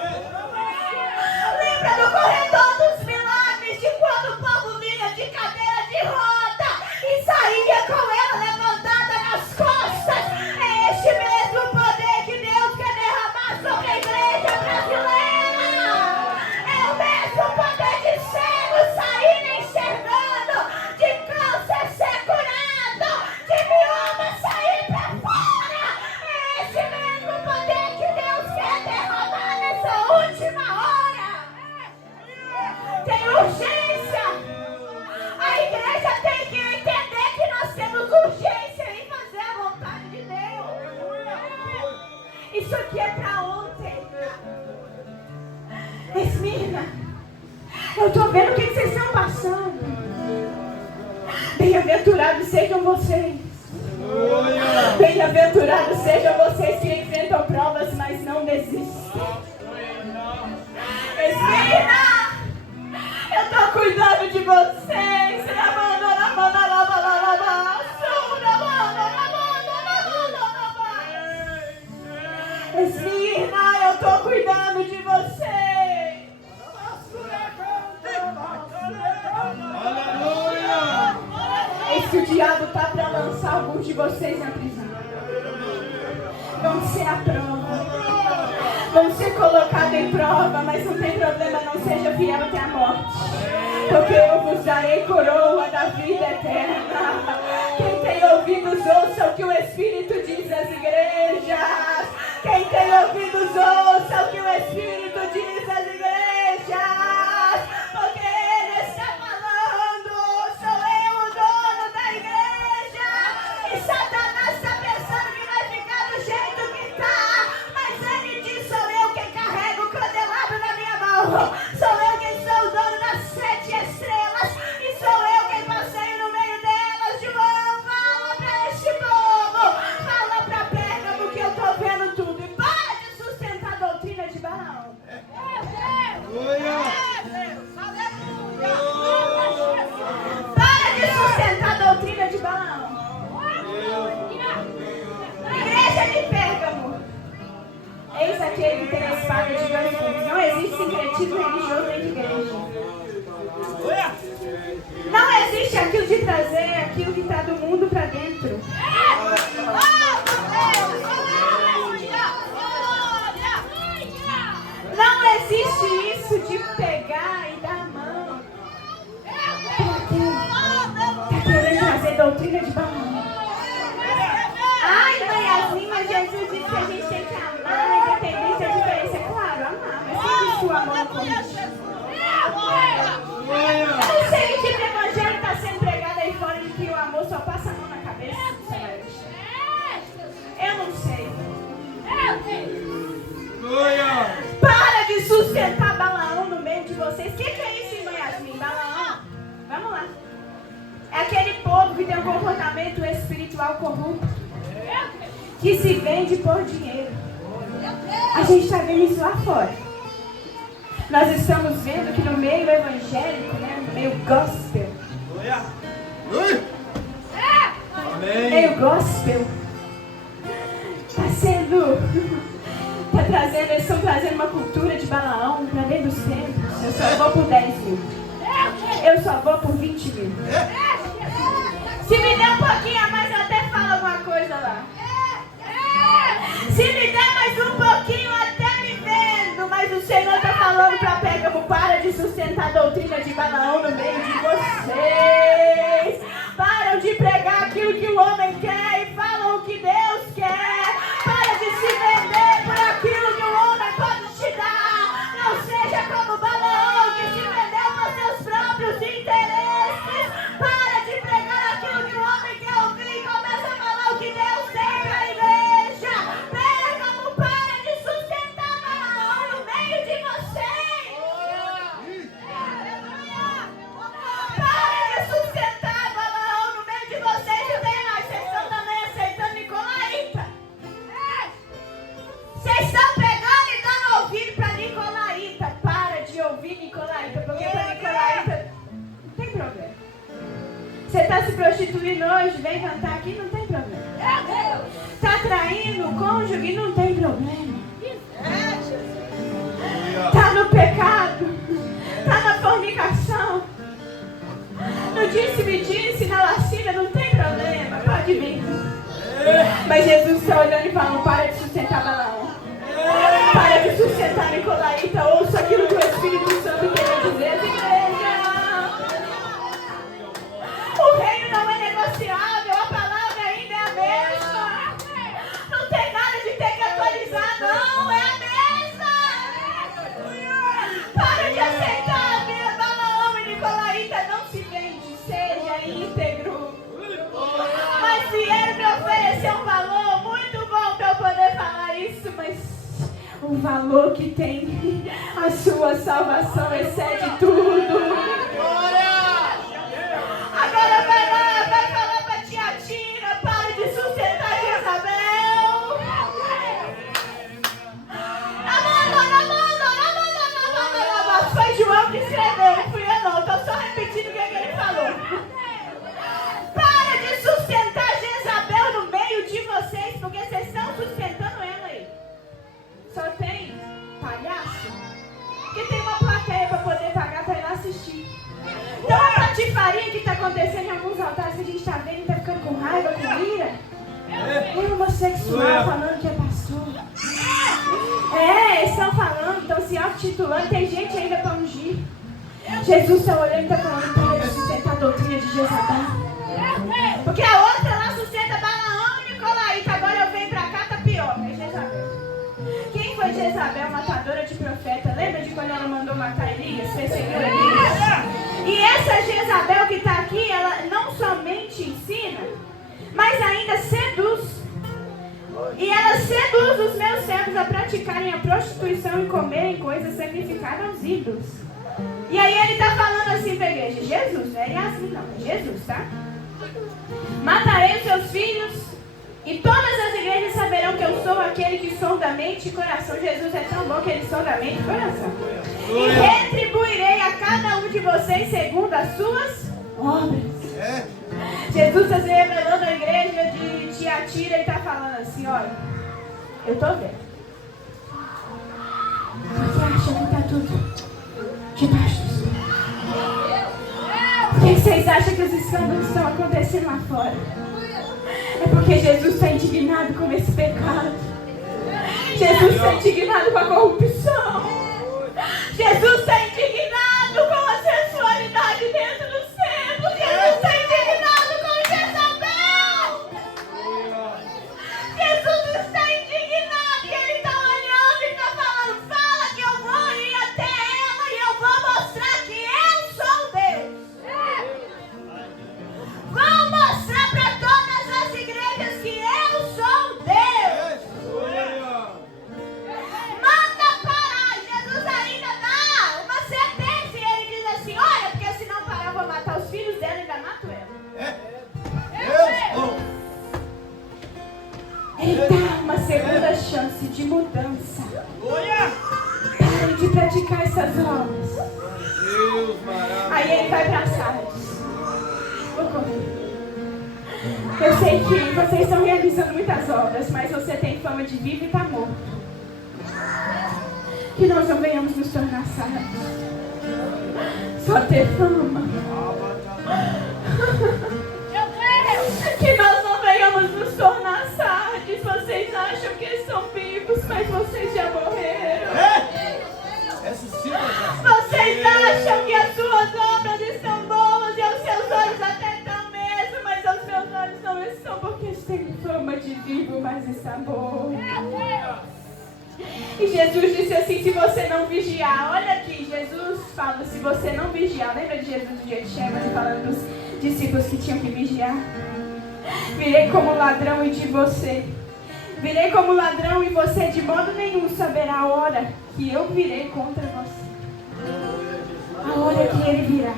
Lembra do corredor dos milagres, de quando o povo vinha de cadeira de roda e saía com ela levantada nas costas? É este mesmo poder que Deus quer derramar sobre a igreja brasileira. É o mesmo poder de cegos saírem enxergando, de câncer ser curado, de mioma sair para fora. É esse mesmo poder que Deus quer derramar nessa última hora. Tem urgência. A igreja tem que entender que nós temos urgência em fazer a vontade de Deus. Isso aqui é para ontem. Esmirna, eu estou vendo o que vocês estão passando. Bem-aventurados sejam vocês. Bem-aventurados sejam vocês que enfrentam provas, mas não desistem. Esmirna, eu estou cuidando de vocês. Esmirna, eu estou cuidando de vocês. Eis que o diabo está para lançar alguns de vocês na prisão. Vão ser a prova. Vão ser colocados em prova, mas não tem problema, não seja fiel até a morte. Porque eu vos darei coroa da vida eterna. Quem tem ouvidos, ouça o que o Espírito diz às igrejas. Quem tem ouvidos, ouça o que o Espírito diz às igrejas. Porque Ele está falando, sou eu o dono da igreja. E Satanás está pensando que vai ficar do jeito que está. Mas Ele diz, sou eu quem carrega o candelabro na minha mão. Sou eu quem sou o dono das 7 estrelas. E sou eu quem passeio no meio delas. João, fala para este povo. um comportamento espiritual corrupto que se vende por dinheiro. A gente está vendo isso lá fora. Nós estamos vendo que no meio evangélico, né, no meio gospel, meio gospel, eles estão trazendo uma cultura de Balaão para dentro dos templos. Eu só vou por 10 mil. Eu só vou por 20 mil. Se me der um pouquinho a mais, eu até falo alguma coisa lá. Se me der mais um pouquinho, eu até me vendo. Mas o Senhor está falando para Pérgamo: para de sustentar a doutrina de Balaão no meio de vocês. Param de pregar aquilo que o homem quer e falam o que Deus quer. Para de se vender por aquilo que o homem pode te dar. Não seja como Balaão, que se vendeu por seus próprios interesses. Para de pregar aquilo que o homem quer ouvir e começa a falar o que Deus tem para a igreja. Pérgamo, para de sustentar Balaão no meio de vocês. Para de sustentar Balaão no meio de vocês. E tem mais, vocês estão também aceitando Nicolaíta. Vocês estão pegando e dando ouvido para Nicolaíta. Para de ouvir Nicolaíta, porque para Nicolaíta não tem problema. Você está se prostituindo hoje, vem cantar aqui, não tem problema. Está traindo o cônjuge, não tem problema. Está no pecado, está na fornicação, no disse-me-disse, na lascívia, não tem problema, pode vir. Mas Jesus está olhando e falando: para de sustentar Balaão. Para de sustentar Nicolaíta. Ouça aquilo que o Espírito Santo quer dizer, igreja. O reino não é negociável, a palavra ainda é a mesma. Não tem nada de ter que atualizar, não, é a mesma. Para de aceitar a minha Balaão e Nicolaíta. Não se vende, seja íntegro. Mas vieram me oferecer um valor muito bom para eu poder falar isso, mas o valor que tem a sua salvação excede tudo. Agora vai lá, vai falar para Tiatira: pare de sustentar Jezabel. Foi João que escreveu, não fui eu não, estou só repetindo o que ele falou. Para de sustentar Jezabel no meio de vocês, porque vocês estão sustentando ela aí. Só tem palhaço que tem uma plateia para poder pagar para ir lá assistir. Então a patifaria que está acontecendo em alguns altares que a gente está vendo e está ficando com raiva, com ira, é homossexual falando que é pastor. Estão falando, estão se auto-titulando, tem gente ainda para ungir. Jesus está olhando e está falando: para de sustentar a doutrina de Jezabel. Porque a outra lá sustenta Balaão e Nicolaíta. Agora eu venho pra cá, tá pior. É Jezabel. Quem foi Jezabel, matadora de profeta? Lembra de quando ela mandou matar Elias? Perseguiu Elias? E essa Jezabel que está aqui, ela não somente ensina, mas ainda seduz. E ela seduz os meus servos a praticarem a prostituição e comerem coisas sacrificadas aos ídolos. E aí ele está falando assim para a igreja: Jesus, não é Yasmin não, é Jesus, tá? Matarei os seus filhos e todas as igrejas saberão que eu sou aquele que sonda a mente e coração. Jesus é tão bom que ele sonda a mente e coração. E retribuirei a cada um de vocês segundo as suas obras. Jesus está se revelando à igreja de Tiatira e está falando assim: olha, eu estou vendo. Você acha que está tudo debaixo do sol? Por que vocês acham que os escândalos estão acontecendo lá fora? É porque Jesus está indignado com esse pecado. Jesus está indignado com a corrupção. Jesus está indignado com a sensualidade dentro dos templos. Jesus está indignado com Jezabel. Jesus está indignado e ele está olhando e está falando: fala que eu vou ir até ela e eu vou mostrar que eu sou Deus. Vou mostrar para todas as igrejas que eu sou Deus. Manda parar. Jesus ainda dá segunda chance de mudança. Pare de praticar essas obras. Aí ele vai para Sardes. Vou correr. Eu sei que vocês estão realizando muitas obras, mas você tem fama de vivo e está morto. Que nós não venhamos nos tornar Sardes. Só ter fama. Que nós não venhamos nos tornar Sardes. Vocês acham que estão vivos, mas vocês já morreram. Vocês acham que as suas obras estão boas e aos seus olhos até estão mesmo, mas aos meus olhos não estão, porque têm fama de vivo, mas está morto. E Jesus disse assim: se você não vigiar, olha aqui, Jesus fala, se você não vigiar, lembra de Jesus do dia de Getsêmani falando dos discípulos que tinham que vigiar? Virei como ladrão e de você. Virei como ladrão e você de modo nenhum saberá a hora que eu virei contra você. A hora que ele virá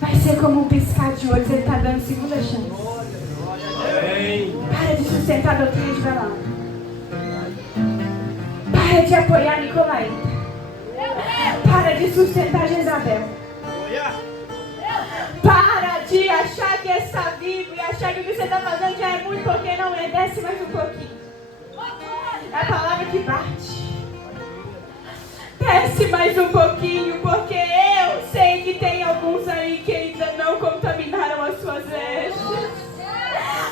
vai ser como um piscar de olhos. Ele está dando segunda chance. Para de sustentar a doutrina de Balaão. Para de apoiar Nicolaíta. Para de sustentar Jezabel. Para de achar que está vivo e achar que o que você está fazendo já é muito, porque não é. Desce mais um pouquinho. É a palavra que bate. Desce mais um pouquinho, porque eu sei que tem alguns aí que ainda não contaminaram as suas vestes.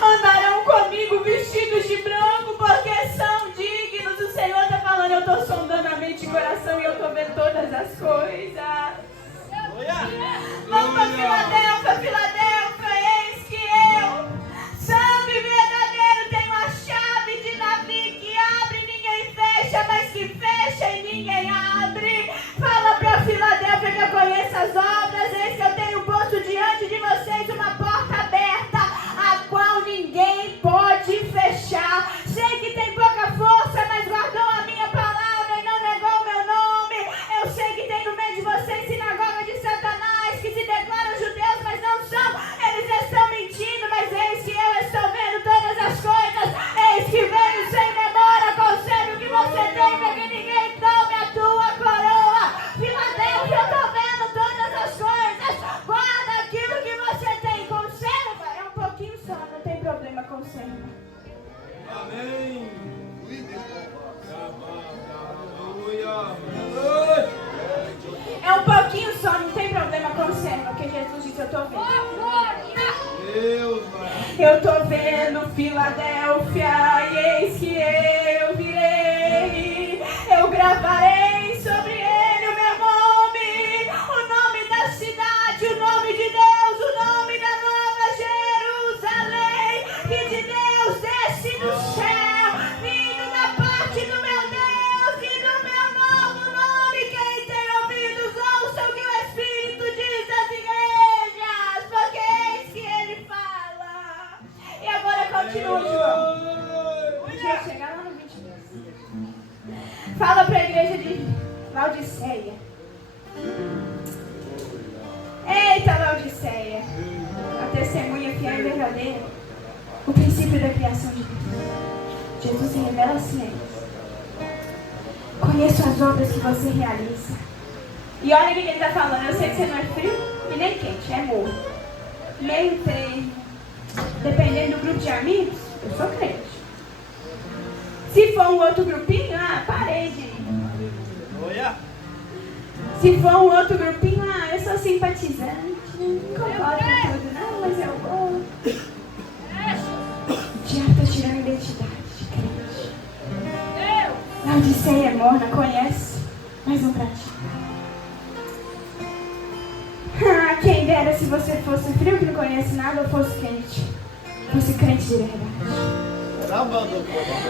Andarão comigo vestidos de branco, porque são dignos. O Senhor está falando, eu estou sondando a mente e o coração e eu estou vendo todas as coisas. Vamos para Filadélfia, Filadélfia, eis que eu, santo e verdadeiro, tenho a chave de Davi, que abre e ninguém fecha, mas que fecha e ninguém abre. Fala para Filadélfia que eu conheço as obras, eis que eu tenho posto diante de vocês uma porta aberta, a qual ninguém pode fechar. Sei que tem pouca força, mas guardou a minha palavra e não negou o meu nome. Eu sei que tem no meio de vocês sinagoga de Satanás, que se declaram judeus, mas não são. Eles estão mentindo, mas eis que eu estou vendo todas as coisas. Eis que venho sem demora, conselho que você tem, para que ninguém tome a tua coroa. Filadélfia, eu estou vendo todas as coisas. Guarda aquilo que você tem. Conserva, é um pouquinho só, não tem problema, conserva. Amém. É um pouquinho só, não tem problema, conserva, porque Jesus disse, eu estou vendo. Eu estou vendo Filadélfia, e eis que eu virei, eu gravarei sobre ele o meu nome, o nome da cidade, o nome de Deus, o nome da nova Jerusalém, que de Deus desce do céu, vindo da parte do meu Deus e do meu novo nome. Quem tem ouvidos, ouça o que o Espírito diz às igrejas, porque eis que ele fala. E agora continua, João. Deixa eu chegar lá no 22. Fala para a igreja de Laodiceia. Eita, Laodiceia, a testemunha fiel e verdadeira, o princípio da criação de Deus. Jesus se revela assim a eles. Conheço as obras que você realiza. E olha o que ele está falando. Eu sei que você não é frio e nem quente, é morno. Meio termo. Dependendo do grupo de amigos, eu sou crente. Se for um outro grupinho, parei de ir. Se for um outro grupinho, eu sou simpatizante. Não concordo com tudo, não, mas eu vou. O diabo está tirando a identidade de crente. Laodiceia é morna, conhece, mas não pratica. Quem dera se você fosse frio que não conhece nada ou fosse quente. Fosse crente de verdade.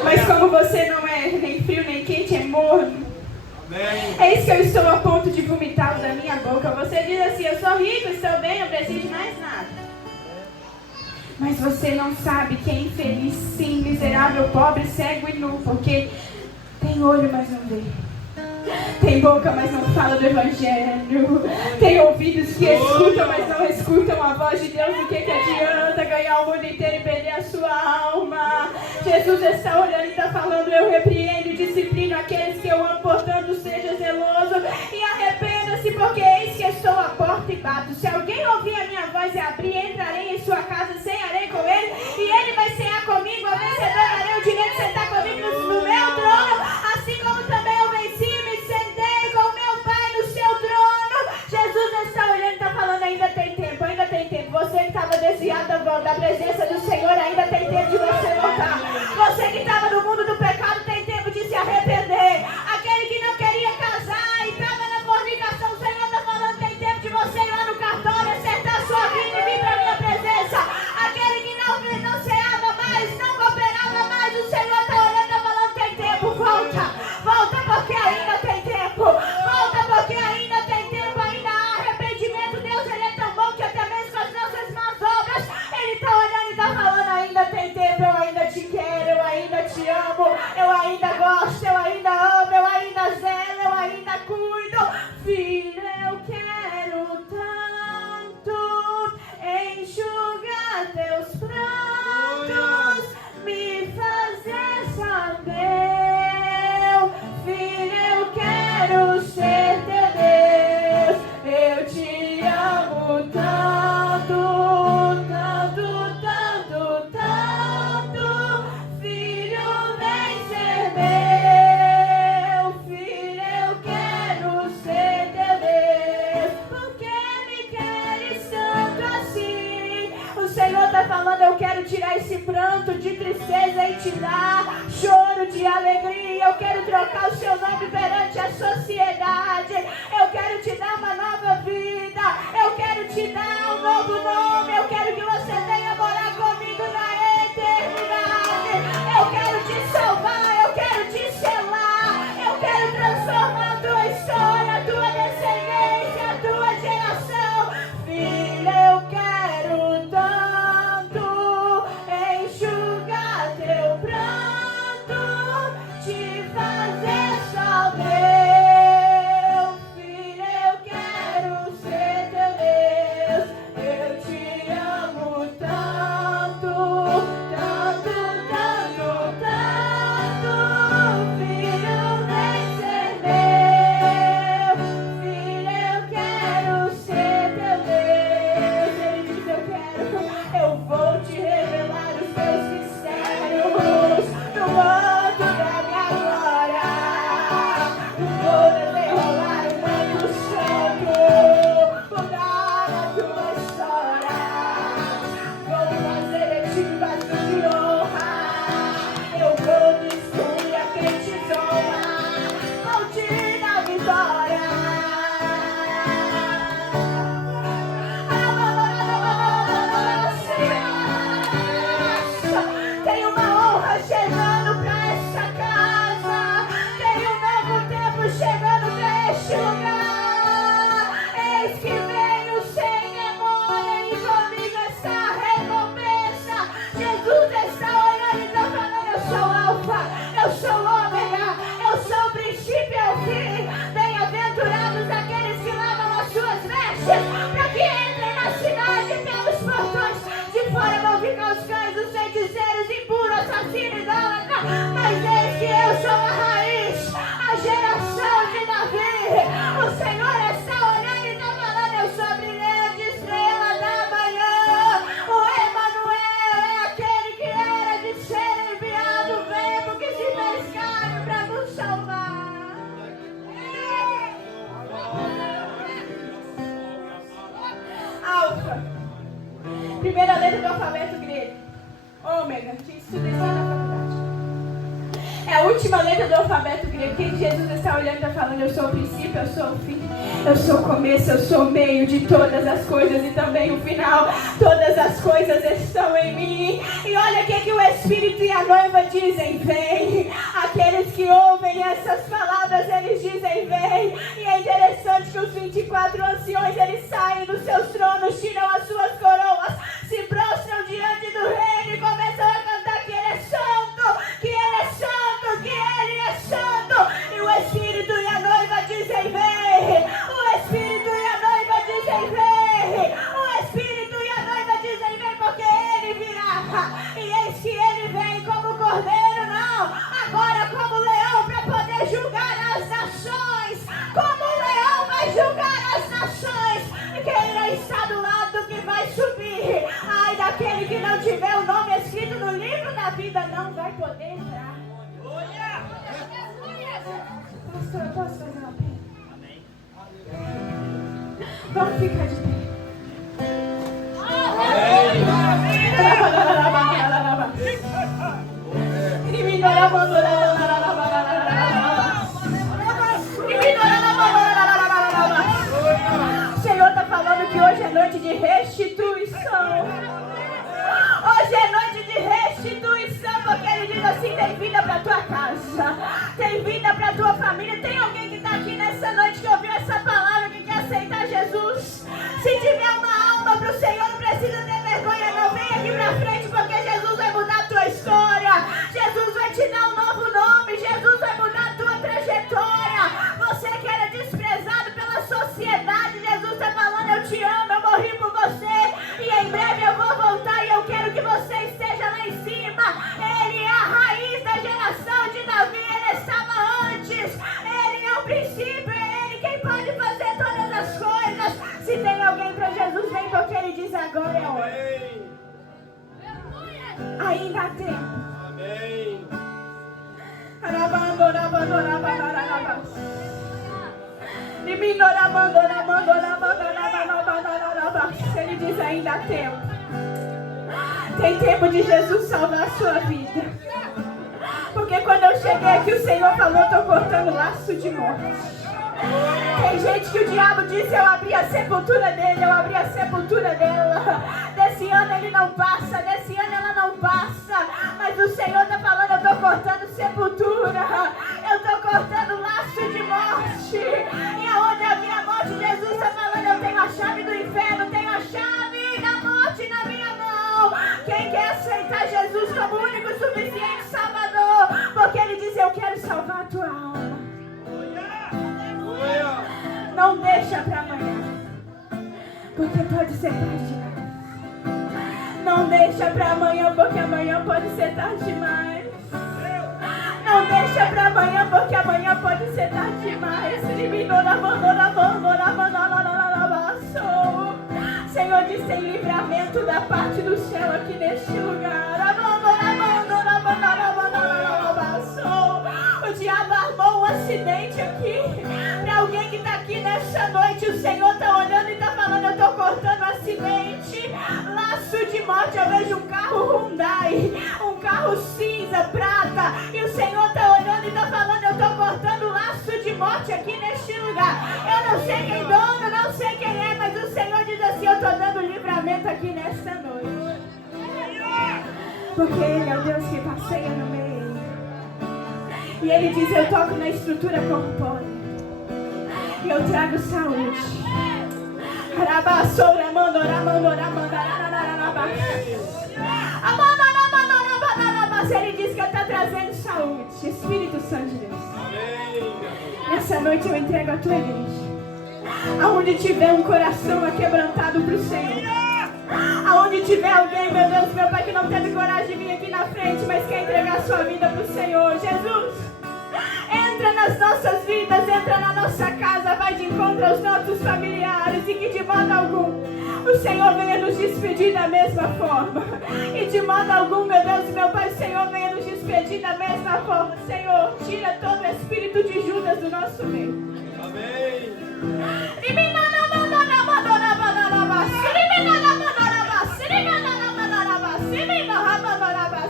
Mas como você não é nem frio nem quente, é morno. É isso que eu estou a ponto de vomitá-lo da minha boca. Você diz assim, eu sou rico, estou bem, não preciso de mais nada. Mas você não sabe que é infeliz, sim, miserável, pobre, cego e nu, porque tem olho, mas não vê. Tem boca, mas não fala do Evangelho. Tem ouvidos que escutam, mas não escutam a voz de Deus. O que adianta ganhar o mundo inteiro e perder a sua alma? Jesus está olhando e está falando: eu repreendo e disciplino aqueles que eu amo, portanto seja zeloso e arrependa-se, porque eis que estou à porta e bato. Se alguém ouvir a minha voz e abrir, entrarei em sua casa, cearei com ele e ele vai cear comigo. Ao vencedor darei o direito de sentar comigo no meu trono, assim como também eu venci e me sentei com meu Pai no seu trono. Jesus está olhando e está falando: ainda tem tempo, ainda tem tempo. Você que estava desviado da presença do Senhor, ainda tem tempo de você voltar. Você que estava no mundo do pecado, tem tempo de se arrepender. Aquele que não queria casar e estava na fornicação, o Senhor está falando: tem tempo de você ir lá no cartório, acertar sua vida e vir para a minha presença. Aquele que não ceava mais, não cooperava mais, o Senhor está olhando e está falando: tem tempo, volta porque ainda tem tempo, volta porque ainda tem tempo, ainda há arrependimento. Deus, Ele é tão bom que até mesmo com as nossas más obras, Ele está olhando e está falando: ainda tem tempo, eu ainda te quero, eu ainda te amo, eu ainda gosto, eu ainda amo, eu ainda zelo, eu ainda cuido. Filho, eu quero tanto enxugar teus prantos, me fazer saber. Filho, eu quero ser teu Deus, eu te amo tanto, tanto, tanto, tanto. Filho, vem ser meu. Filho, eu quero ser teu Deus. Por que me queres tanto assim? O Senhor está falando: eu quero tirar esse pranto de tristeza e te dar choro de alegria. Eu quero trocar o seu nome perante a sociedade. Eu quero te dar uma nova vida. Eu quero te dar um novo nome. Eu quero que você venha morar comigo na eternidade. Eu quero te salvar. Eu quero te selar. Eu quero transformar a tua história, a tua descendência, a tua geração. Filho, eu quero tanto enxugar teu pranto, te fazer só meu. Filho, eu quero ser teu Deus, eu te amo tanto, tanto, tanto, tanto. Filho, vem ser meu. Filho, eu quero ser teu Deus. Ele diz: eu vou te revelar os teus mistérios no manto da minha glória. Vou desenrolar o manto santo, mudar a tua história. Vou fazer de ti vaso de honra. Eu vou destruir a quem te zomba. Vou te dar vitória. Tem uma honra chegando pra essa casa. Tem um novo tempo chegando pra este lugar. Eis que venho sem demora e comigo está a recompensa. Jesus está olhando e está falando: eu sou Alfa, eu sou Ômega, eu sou o princípio e o fim. Bem-aventurados aqueles que lavam as suas vestes, para que entrem na cidade pelos portões. De fora vão ficar os cães, os feiticeiros, impuros, assassinos, idólatras. Mas eis que eu sou a raiz, a geração de Davi. O Senhor está olhando e está falando: eu sou a brilhante estrela da manhã. O Emanuel é aquele que era de ser enviado, o verbo que se fez carne para nos salvar. Alfa, primeira letra do alfabeto grego. Ômega, que estuda isso na faculdade. É a última letra do alfabeto grego. Que Jesus está olhando e está falando: eu sou o princípio, eu sou o fim, eu sou o começo, eu sou o meio de todas as coisas e também o final. Todas as coisas estão em mim. E olha o que o Espírito e a noiva dizem: vem. Aqueles que ouvem essas palavras, eles dizem: vem. E é interessante que os 24 anciões, eles saem dos seus tronos, tiram as suas coroas, se prostram diante do reino e começam a cantar que Ele é santo, que Ele é santo, que Ele é santo. E o Espírito e a noiva dizem: vem. O Espírito e a noiva dizem: vem. O Espírito e a noiva dizem: vem, porque Ele virá. E eis que Ele vem como cordeiro. agora como leão para poder julgar as nações. Como um leão vai julgar as nações. Quem está do lado que vai subir. Ai daquele que não tiver o nome escrito no livro da vida, não vai poder entrar. Pastor, eu posso fazer uma pergunta? Vamos ficar de pé. O Senhor está falando que hoje é noite de restituição. Hoje é noite de restituição, porque Ele diz assim: tem vida para tua casa, tem vida para tua família. Tem alguém que está aqui nessa noite que ouviu essa palavra, que quer aceitar Jesus? Se tiver uma alma para o Senhor, não precisa ter vergonha, não. Vem aqui para frente, porque Jesus vai mudar a tua história. Jesus vai te dar um novo nome. Jesus vai mudar a tua trajetória. Você que era desprezado pela sociedade, Jesus está falando: eu te amo, eu morri por você, e em breve eu vou voltar, e eu quero que você esteja lá em cima. Ele é a raiz da geração de Davi. Ele estava antes. Ele é o princípio. É Ele quem pode fazer todas as coisas. Se tem alguém para Jesus, vem, porque Ele diz: agora é a hora. Ainda há tempo. Amém. Ele diz: ainda há tempo. Tem tempo de Jesus salvar a sua vida. Porque quando eu cheguei aqui, o Senhor falou: estou cortando laço de morte. Tem gente que o diabo disse: eu abri a sepultura dele, eu abri a sepultura dela. Desse ano ele não passa, desse ano ela não passa. Mas o Senhor está falando: eu estou cortando sepultura, eu estou cortando laço de morte. E aonde havia a morte, Jesus está falando: eu tenho a chave do inferno, tenho a chave da morte na minha mão. Quem quer aceitar Jesus como único e suficiente Salvador? Porque Ele diz: eu quero salvar a tua alma. Não deixa para amanhã, porque pode ser tarde demais. Não deixa para amanhã, porque amanhã pode ser tarde demais. Não deixa para amanhã, porque amanhã pode ser tarde demais. Senhor, diz: tem livramento da parte do céu aqui neste lugar. O diabo armou um acidente aqui. Para alguém que está aqui nessa noite, o Senhor está olhando e está falando: eu estou cortando acidente, laço de morte. Eu vejo um carro Hyundai, um carro cinza, prata, e o Senhor está olhando e está falando: eu estou cortando laço de morte aqui neste lugar. Eu não sei quem dono, não sei quem é, mas o Senhor diz assim: eu estou dando livramento aqui nesta noite. Porque Ele é o Deus que passeia no meio. E Ele diz: eu toco na estrutura corpórea e eu trago saúde. Ele diz que está trazendo saúde. Espírito Santo de Deus, nessa noite eu entrego a tua igreja. Aonde tiver um coração aquebrantado para o Senhor, aonde tiver alguém, meu Deus, meu Pai, que não teve coragem de vir aqui na frente, mas quer entregar a sua vida para o Senhor, Jesus, entra nas nossas vidas, entra na nossa casa, vai de encontro aos nossos familiares, e que de modo algum o Senhor venha nos despedir da mesma forma. E de modo algum, meu Deus e meu Pai, o Senhor venha nos despedir da mesma forma. Senhor, tira todo o espírito de Judas do nosso meio. Amém.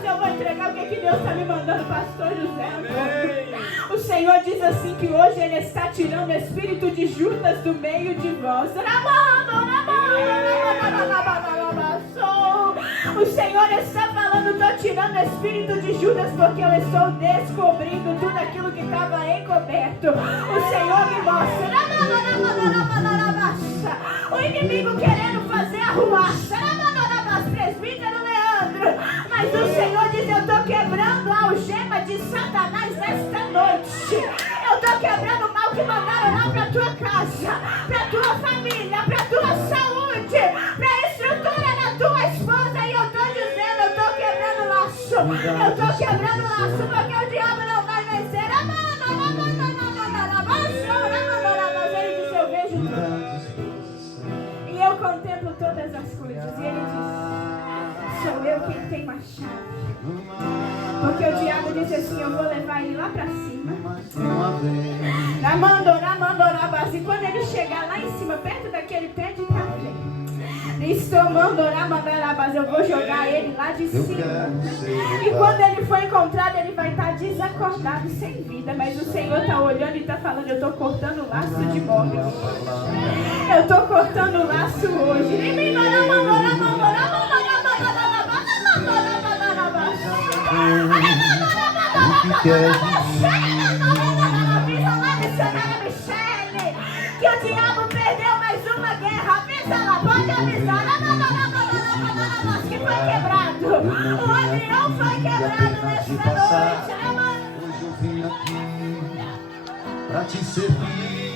Eu vou entregar o que Deus está me mandando, pastor José. Amém. O Senhor diz assim que hoje Ele está tirando o espírito de Judas do meio de vós. O Senhor está falando: estou tirando o espírito de Judas, porque eu estou descobrindo tudo aquilo que estava encoberto. O Senhor me mostra. O inimigo querendo fazer arruaça. Presbítero Leandro. Mas o Senhor diz: eu estou quebrando a algema de Satanás nesta noite. Eu estou quebrando o mal que mandaram lá para a tua casa, para a tua família, para a tua saúde, para a estrutura da tua esposa. E eu estou dizendo: eu estou quebrando laço. Eu estou quebrando o laço porque o diabo não vai vencer. Ele disse, eu vejo tudo. E eu contemplo todas as coisas. E ele disse, sou eu quem tem uma chave. Porque o diabo disse assim, eu vou levar ele lá pra cima. E quando ele chegar lá em cima, perto daquele pé de café, eu vou jogar ele lá de cima. E quando ele for encontrado, ele vai estar desacordado, sem vida. Mas o Senhor está olhando e está falando, eu estou cortando o laço de morte. Eu estou cortando o laço hoje. Que o diabo perdeu mais uma guerra. Avisa lá, pode avisar. Que foi quebrado. O avião foi quebrado nesta noite. Hoje eu vim aqui pra te servir.